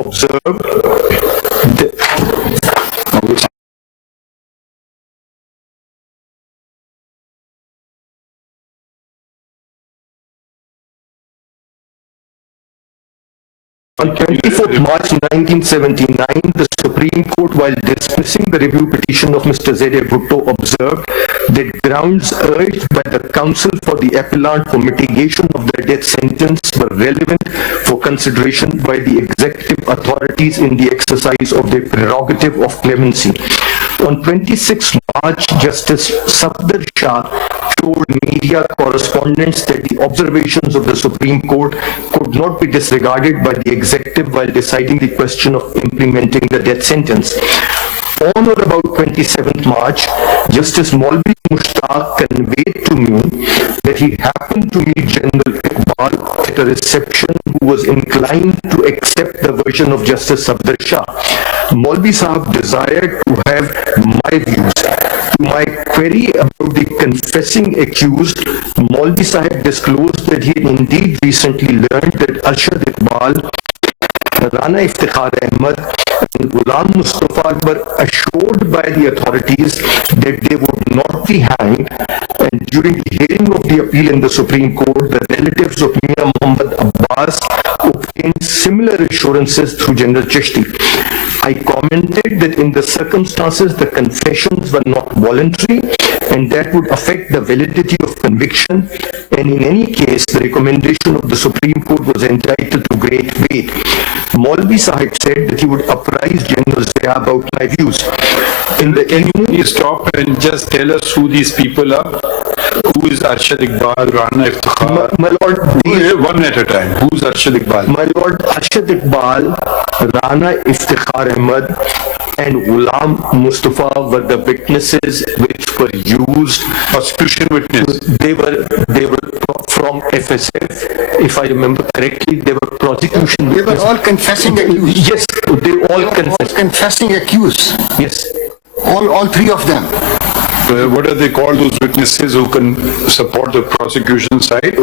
observed on 24th March 1979, the Supreme Court, while dismissing the review petition of Mr. Z. A. Bhutto, observed that grounds urged by the counsel for the appellant for mitigation of the death sentence were relevant for consideration by the executive authorities in the exercise of their prerogative of clemency. On 26 March, Justice Safdar Shah told media correspondents that the observations of the Supreme Court could not be disregarded by the executive while deciding the question of implementing the death sentence. On or about 27th March, Justice Maulvi Mushtaq conveyed to me that he happened to meet General Iqbal at a reception who was inclined to accept the version of Justice Safdar Shah. Maulvi Sahab desired to have my views. To my query about the confessing accused, Maulvi Sahib disclosed that he had indeed recently learned that Arshad Iqbal, Rana Iftikhar Ahmad and Ghulam Mustafa were assured by the authorities that they would not be hanged, and during the hearing of the appeal in the Supreme Court, the relatives of Mia Muhammad Abbas obtained similar assurances through General Chishti. I commented that in the circumstances the confessions were not voluntary and that would affect the validity of conviction, and in any case the recommendation of the Supreme Court was entitled to great weight. Maulvi Sahib said that he would apprise General Zia about my views. Can you stop and just tell us who these people are? Who is Arshad Iqbal, Rana Iftikhar? My Lord, one at a time. Who's Arshad Iqbal? My Lord, Arshad Iqbal, Rana Iftikhar Ahmad and Ghulam Mustafa were the witnesses which were used. Prosecution witness. They were from FSF, if I remember correctly. They were prosecution witnesses. They were all confessing accused. Yes, they all confessed. All confessing accused. Yes. All three of them. What are they called, those witnesses who can support the prosecution side?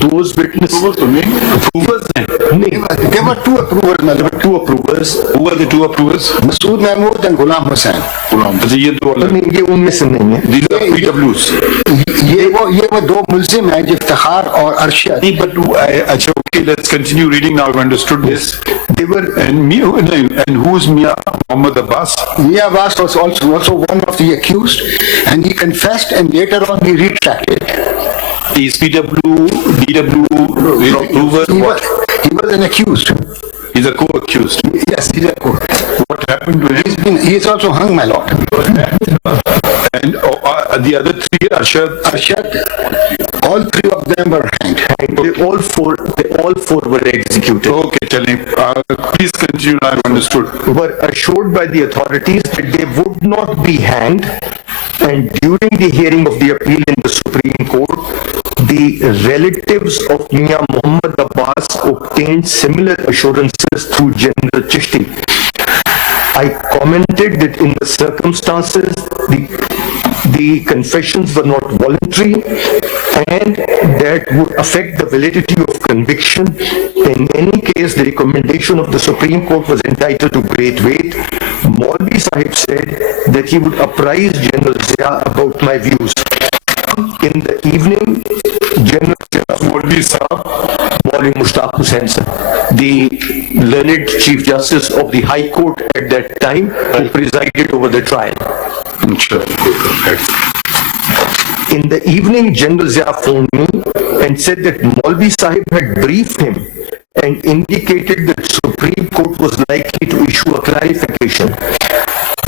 Those witnesses. Approvers? There were two approvers. There were two approvers. Who are the two approvers? Masood Mahmood and Ghulam Hussain. ये उनमें से नहीं है. These are PWs. ये वो दो मुल्जिम हैं, इफ्तिखार और Arshad. But okay, let's continue reading now. I've understood this. They were and who's Mia Muhammad Abbas? Mia Abbas was also one of the accused, and he confessed, and later on he retracted. Is PW, DW, approver? He was an accused. He's a co-accused. Yes, he's a co-accused. What happened to him? He is also hung, my lord. And the other three, Arshad, all three of them were hanged. They all four were executed. Okay, tell him. Please continue. I've understood. Were assured by the authorities that they would not be hanged, and during the hearing of the appeal in the Supreme Court, the relatives of Mia Muhammad Abbas obtained similar assurances through General Chishti. I commented that in the circumstances, the confessions were not voluntary and that would affect the validity of conviction. In any case, the recommendation of the Supreme Court was entitled to great weight. Maulvi Sahib said that he would apprise General Zia about my views. In the evening, General Maulvi Sahib, Maulvi Mushtaq Hussain, the learned Chief Justice of the High Court at that time, who presided over the trial. In the evening, General Zia phoned me and said that Maulvi Sahib had briefed him and indicated that Supreme Court was likely to issue a clarification.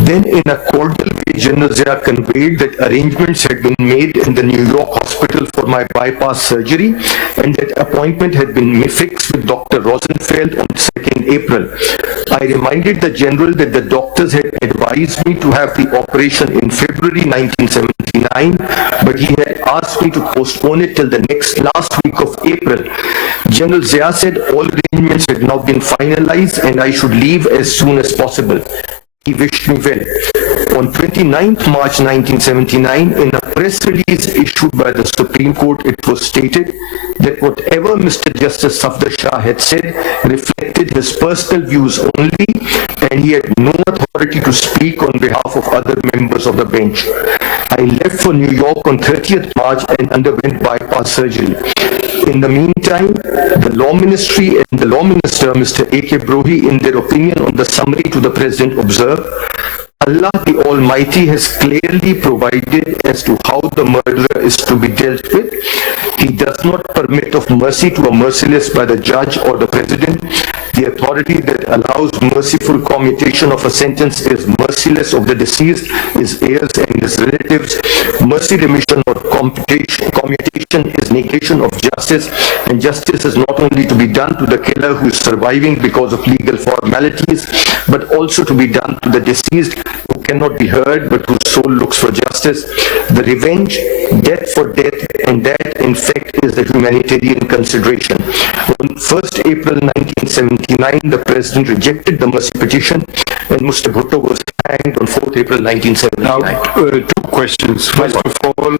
Then in a cordial way, General Zia conveyed that arrangements had been made in the New York hospital for my bypass surgery and that appointment had been fixed with Dr. Rosenfeld on 2nd April. I reminded the General that the doctors had advised me to have the operation in February 1979, but he had asked me to postpone it till the last week of April. General Zia said all arrangements had now been finalized and I should leave as soon as possible. He wished me well. on 29th March 1979, in a press release issued by the Supreme Court, it was stated that whatever Mr. Justice Safdar Shah had said reflected his personal views only, and he had no authority to speak on behalf of other members of the bench. I left for New York on 30th March and underwent bypass surgery. In the meantime, the Law Ministry and the Law Minister, Mr. A.K. Brohi, in their opinion on the summary to the President, observed, Allah the Almighty has clearly provided as to how the murderer is to be dealt with. He does not permit of mercy to a merciless by the judge or the President. The authority that allows merciful commutation of a sentence is merciless of the deceased, his heirs and his relatives. Mercy, remission or commutation is negation of justice, and justice is not only to be done to the killer who is surviving because of legal formalities, but also to be done to the deceased who cannot be heard but whose soul looks for justice. The revenge, death for death, and that in fact is the humanitarian consideration. On 1st April 1979, the President rejected the mercy petition and Mr. Bhutto was hanged on 4th April 1979. Now, two questions. First of all,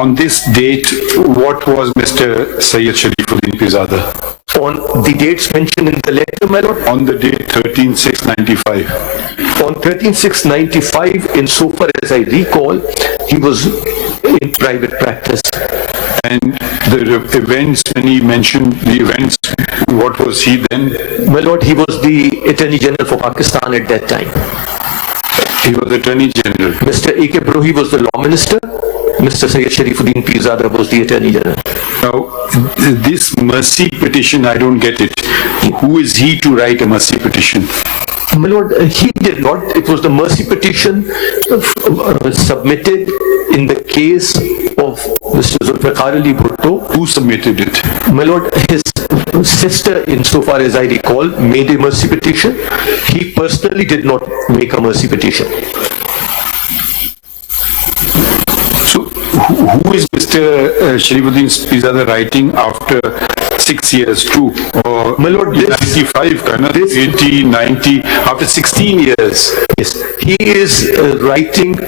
on this date, what was Mr. Syed Sharifuddin Pirzada? On the dates mentioned in the letter, my lord? On the date 13/6/95. On 13/6/95, insofar as I recall, he was in private practice. And the events, when he mentioned the events, what was he then? My lord, he was the Attorney General for Pakistan at that time. He was Attorney General. Mr. A.K. Brohi was the Law Minister. Mr. Syed Sharifuddin Pirzada was the Attorney General. Now, this mercy petition, I don't get it. Who is he to write a mercy petition? My lord, he did not. It was the mercy petition submitted in the case of Mr. Zulfiqar Ali Bhutto. Who submitted it? My lord, his sister, insofar as I recall, made a mercy petition. He personally did not make a mercy petition. So, who is Mr. Sharifuddin Pirzada writing after 6 years too? Or my lord, this, 95, this, 80, 90, after 16 years. Yes, he is writing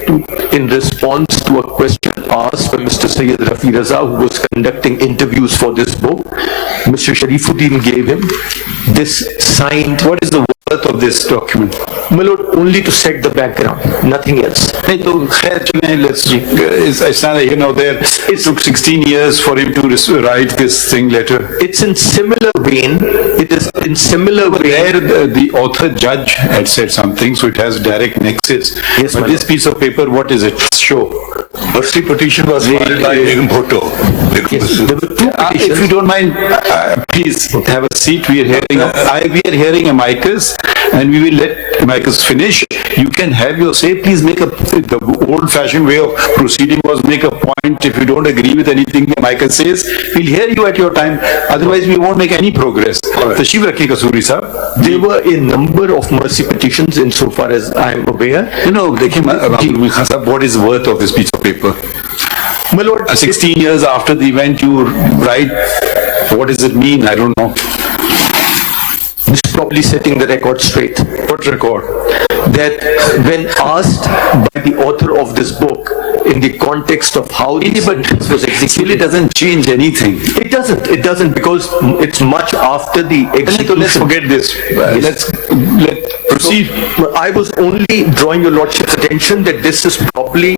in response to a question asked by Mr. Syed Rafi Raza, who was conducting interviews for this book. Mr. Sharifuddin gave him this signed. What is the worth of this document? My lord, only to set the background, nothing else. It's not, you know, there. It took 16 years for him to write this thing letter. It's in similar vein. It is in similar vein. There, the author judge had said something, so it has direct nexus. Yes, but this piece of paper, what is it? Show. Mercy petition was filed by Bhutto. Yes, there were two petitions. If you don't mind, please have a seat. We are hearing amicus, and we will let amicus finish. You can have your say. Please make the old-fashioned way of proceeding was make a point. If you don't agree with anything the amicus says, we'll hear you at your time. Otherwise, we won't make any progress. Tashreef Rakhi Kasuri sahab. There were a number of mercy petitions, insofar as I am aware. You know, what is the worth of this piece of paper? My lord, 16 years after the event, you write. What does it mean? I don't know. This is probably setting the record straight. What record? That when asked by the author of this book in the context of how this was executed, It doesn't change anything. It doesn't because it's much after the execution. Let's forget this. Let's proceed. So, I was only drawing your lordship's attention that this is probably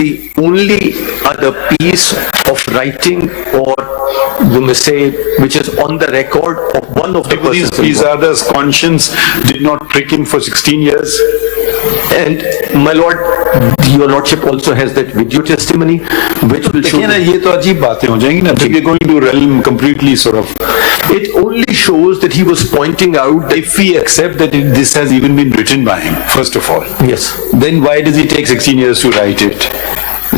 the only other piece of writing, or you may say, which is on the record of one of the persons. Pirzada's conscience did not prick him for 16 years. And my lord, your lordship also has that video testimony, which will show. ये तो अजीब बातें हो जाएंगी ना. We're going to realm completely sort of. It only shows that he was pointing out that If we accept that this has even been written by him, first of all, yes, then why does it take 16 years to write it?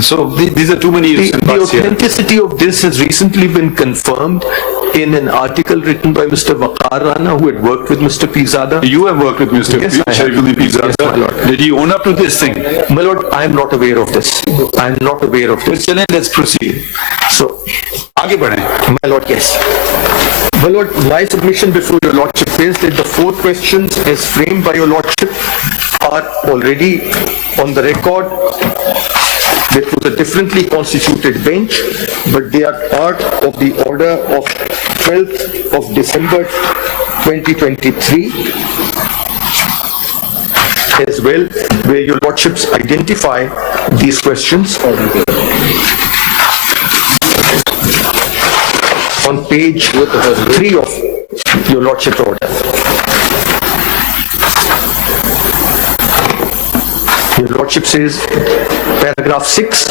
So these are too many ifs and the buts here. authenticity of this has recently been confirmed in an article written by Mr. Waqar Rana, who had worked with Mr. Pirzada. You have worked with Mr. Yes, I have. Sharifuddin Pirzada. Yes, my lord. Did he own up to this thing? My lord, I am not aware of this. I am not aware of this. Let's proceed. So, आगे बढ़ें. my lord, yes. My lord, my submission before your lordship is that the four questions as framed by your lordship are already on the record. That was a differently constituted bench, but they are part of the order of 12th of December 2023 as well, where your lordships identify these questions. On page 3 of your lordship's order. Your lordship says, paragraph 6,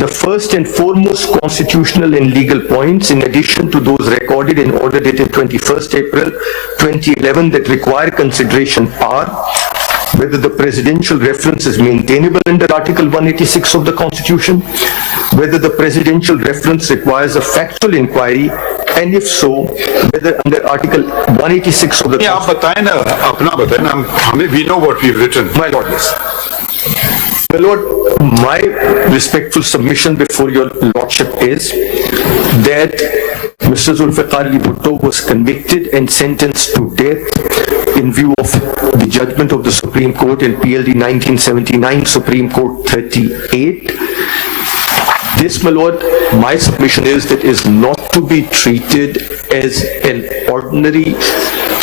the first and foremost constitutional and legal points, in addition to those recorded in order dated 21st April 2011 that require consideration are whether the presidential reference is maintainable under Article 186 of the Constitution, whether the presidential reference requires a factual inquiry, and if so, whether under Article 186 of the Yeah, आप बताएं ना, अपना बताएं ना, हमें we know what we've written. My Lord, yes. My Lord, my respectful submission before your lordship is that Mr. Zulfiqar Ali Bhutto was convicted and sentenced to death in view of the judgment of the Supreme Court in PLD 1979, Supreme Court 38. This, my Lord, my submission is that is not to be treated as an ordinary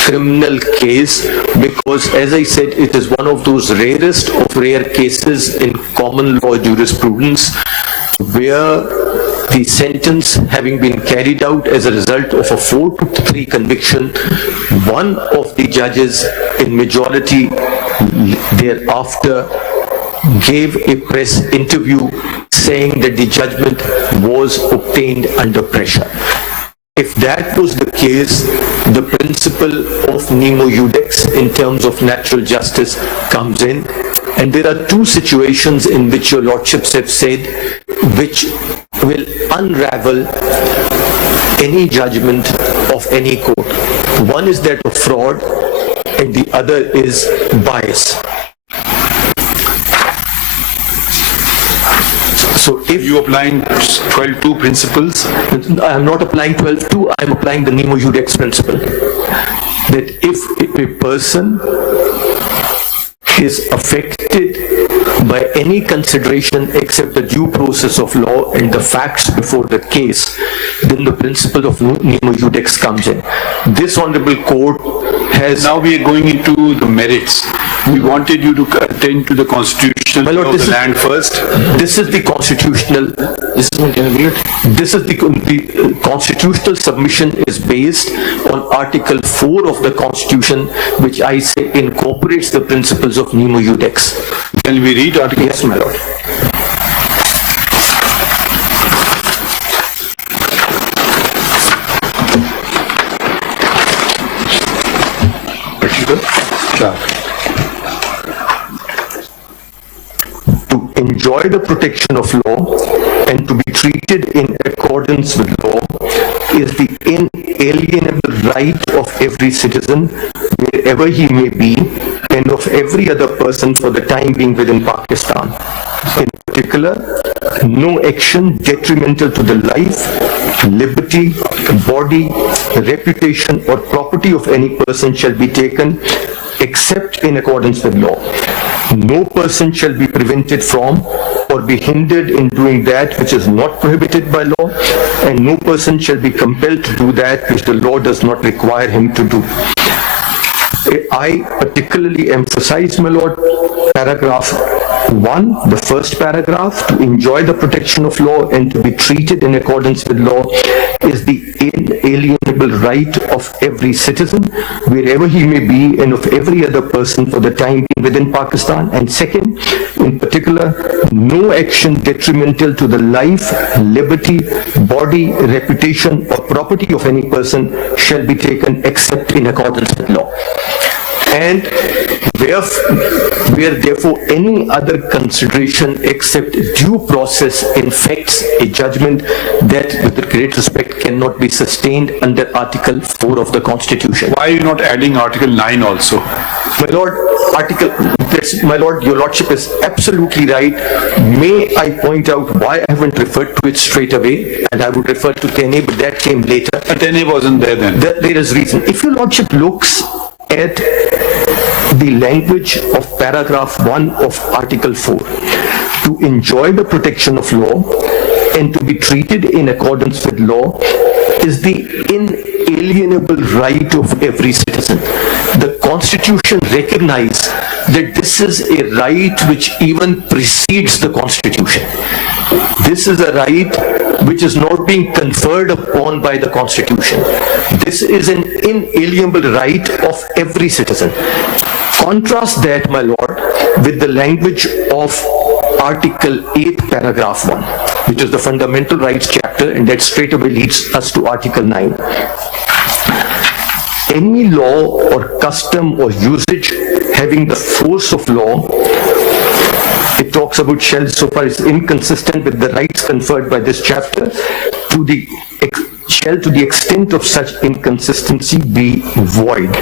criminal case, because, as I said, it is one of those rarest of rare cases in common law jurisprudence where the sentence having been carried out as a result of a 4-3 conviction, one of the judges in majority thereafter gave a press interview saying that the judgment was obtained under pressure. If that was the case, the principle of nemo iudex in terms of natural justice comes in, and there are two situations in which your lordships have said which will unravel any judgment of any court. One is that of fraud and the other is bias. So if You applying 12.2 principles? I am not applying 12.2, I am applying the nemo iudex principle. That if a person is affected by any consideration except the due process of law and the facts before the case, then the principle of nemo iudex comes in. This honorable court has... Now we are going into the merits. We wanted you to attend to the constitutional My Lord, of this the is- land first. This is the constitutional, the constitutional submission is based on Article 4 of the Constitution, which I say incorporates the principles of nemo iudex. Can we read Article? Yes, my Lord. To enjoy the protection of law and to be treated in accordance with law is the inalienable right of every citizen, wherever he may be, and of every other person for the time being within Pakistan. In particular, no action detrimental to the life, liberty, body, reputation, or property of any person shall be taken except in accordance with law. No person shall be prevented from or be hindered in doing that which is not prohibited by law, and no person shall be compelled to do that which the law does not require him to do. I particularly emphasize, my Lord, paragraph 1, the first paragraph, to enjoy the protection of law and to be treated in accordance with law is the inalienable right of every citizen, wherever he may be, and of every other person for the time being within Pakistan. And second, in particular, no action detrimental to the life, liberty, body, reputation, or property of any person shall be taken except in accordance with law. And where therefore any other consideration except due process infects a judgment that, with great respect, cannot be sustained under Article 4 of the Constitution. Why are you not adding Article 9 also? My Lord, my Lord, your Lordship is absolutely right. May I point out why I haven't referred to it straight away, and I would refer to Tene, but that came later. Atene wasn't there then. There is reason. If your Lordship looks at the language of paragraph 1 of Article 4. To enjoy the protection of law and to be treated in accordance with law is the inalienable right of every citizen. The Constitution recognizes that this is a right which even precedes the Constitution. This is a right which is not being conferred upon by the Constitution. This is an inalienable right of every citizen. Contrast that, my lord, with the language of Article 8, paragraph 1, which is the fundamental rights chapter, and that straight away leads us to Article 9. Any law or custom or usage having the force of law, it talks about shall, so far is inconsistent with the rights conferred by this chapter, shall to the extent of such inconsistency be void.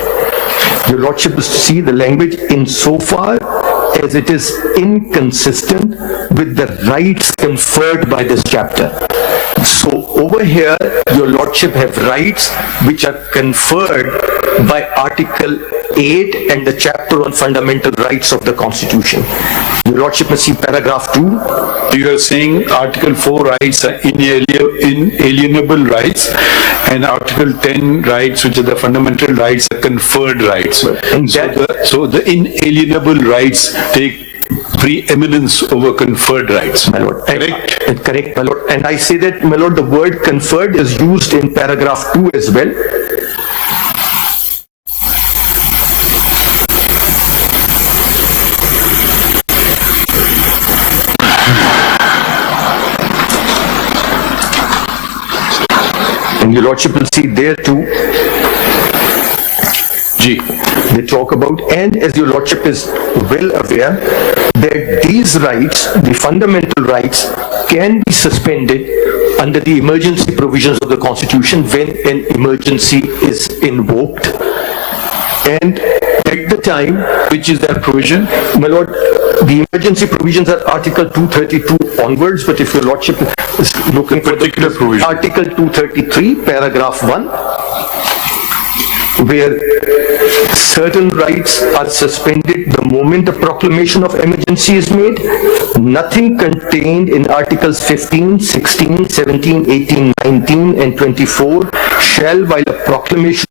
Your Lordship is to see the language insofar as it is inconsistent with the rights conferred by this chapter. So over here, your Lordship have rights which are conferred by Article 8 and the chapter on fundamental rights of the Constitution. Your Lordship must see paragraph 2. You are saying Article 4 rights are inalienable rights, and Article 10 rights, which are the fundamental rights, are conferred rights. And So the inalienable rights take preeminence over conferred rights. My lord, Correct? Correct, my lord. And I say that, my lord, the word conferred is used in paragraph 2 as well. And your Lordship will see there too. G. They talk about, and as your Lordship is well aware, that these rights, the fundamental rights, can be suspended under the emergency provisions of the Constitution when an emergency is invoked. And at the time, Which is that provision? my lord, the emergency provisions are Article 232 onwards, but if your Lordship is looking for Particular provision. Article 233, paragraph 1, where certain rights are suspended the moment a proclamation of emergency is made. Nothing contained in Articles 15, 16, 17, 18, 19, and 24 shall, while a proclamation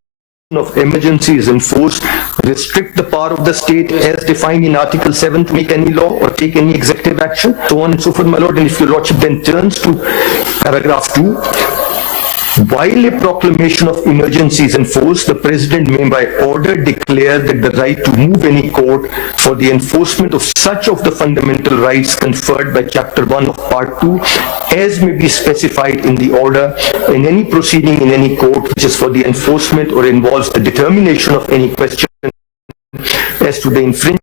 of emergency is enforced, restrict the power of the state as defined in Article 7 to make any law or take any executive action, so on and so forth, my lord. And if your Lordship then turns to paragraph 2, while a proclamation of emergency is enforced, the President may by order declare that the right to move any court for the enforcement of such of the fundamental rights conferred by Chapter 1 of Part 2 as may be specified in the order in any proceeding in any court which is for the enforcement or involves the determination of any question as to the infringement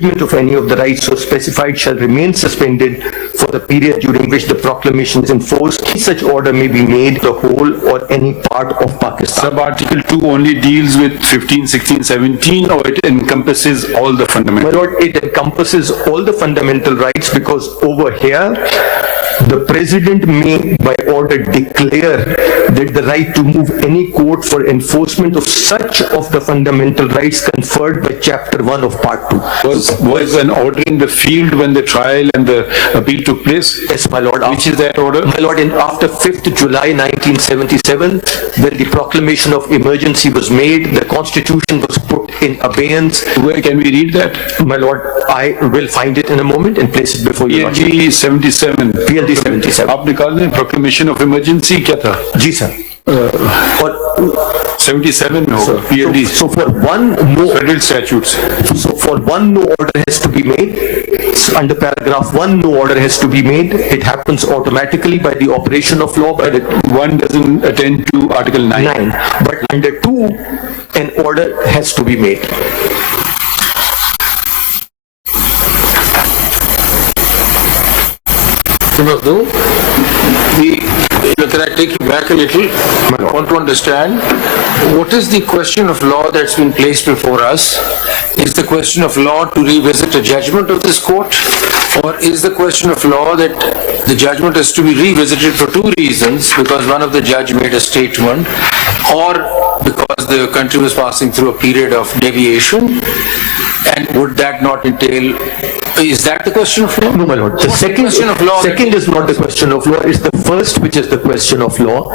of any of the rights so specified shall remain suspended for the period during which the proclamation is enforced. Such order may be made the whole or any part of Pakistan. Sub-Article 2 only deals with 15, 16, 17, or it encompasses all the My fundamental? lord, it encompasses all the fundamental rights because over here, the President may by order declare that the right to move any court for enforcement of such of the fundamental rights conferred by Chapter 1 of Part 2. Was an order in the field when the trial and the appeal took place? Yes, my lord. Which is that order? My lord, after 5th July 1977, when the proclamation of emergency was made, the Constitution was put in abeyance. Where can we read that? My lord, I will find it in a moment and place it before you. PLD 77. PLD 77. आपने कहा ना proclamation of emergency क्या था? जी sir. और 77 में होगा PLD. so for one no Federal statutes. so for one no order has to be made. Under paragraph 1, no order has to be made. It happens automatically by the operation of law by the One doesn't attend to Article 9. 9. But under 2, an order has to be made. Can I take you back a little? I want to understand, what is the question of law that's been placed before us? Is the question of law to revisit a judgment of this court? Or is the question of law that the judgment is to be revisited for two reasons, because one of the judge made a statement, or because the country was passing through a period of deviation? And would that not entail, is that the question of law? No, my lord. The second is not the question of law, it's the first which is the question of law.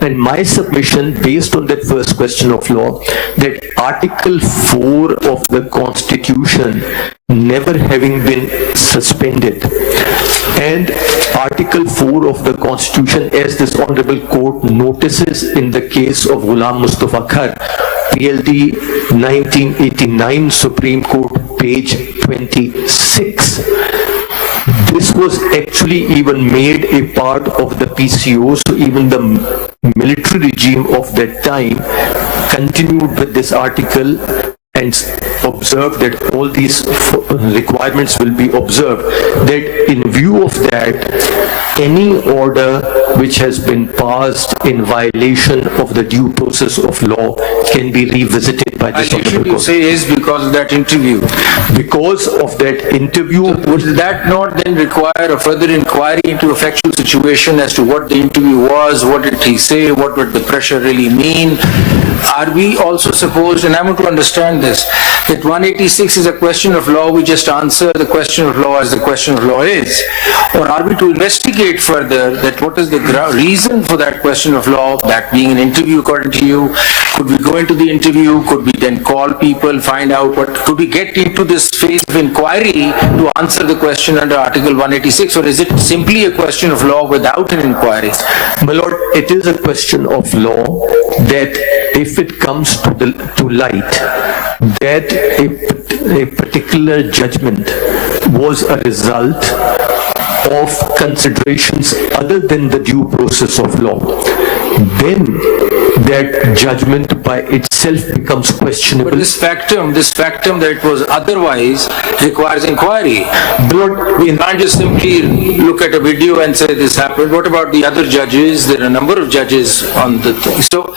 And my submission based on that first question of law, that Article 4 of the Constitution never having been suspended, and Article 4 of the Constitution, as this Honorable Court notices in the case of Ghulam Mustafa Khar, PLD 1989, Supreme Court, page 26. This was actually even made a part of the PCO, so even the military regime of that time continued with this article and observed that all these requirements will be observed, that in view of that, any order which has been passed in violation of the due process of law can be revisited by this Honorable You Court. say is because of that interview. Because of that interview, Would that not then require a further inquiry into a factual situation as to what the interview was, what did he say, what would the pressure really mean? Are we also supposed, and I want to understand this, that 186 is a question of law, we just answer the question of law as the question of law is? Or are we to investigate further that what is the reason for that question of law, that being an interview according to you? Could we go into the interview? Could we then call people, find out what, could we get into this phase of inquiry to answer the question under Article 186, or is it simply a question of law without an inquiry? my lord, it is a question of law that if it comes to light that a particular judgment was a result of considerations other than the due process of law, then that judgment by itself becomes questionable. But this factum that it was otherwise requires inquiry. We can't just simply look at a video and say this happened. What about the other judges? There are a number of judges on the thing. So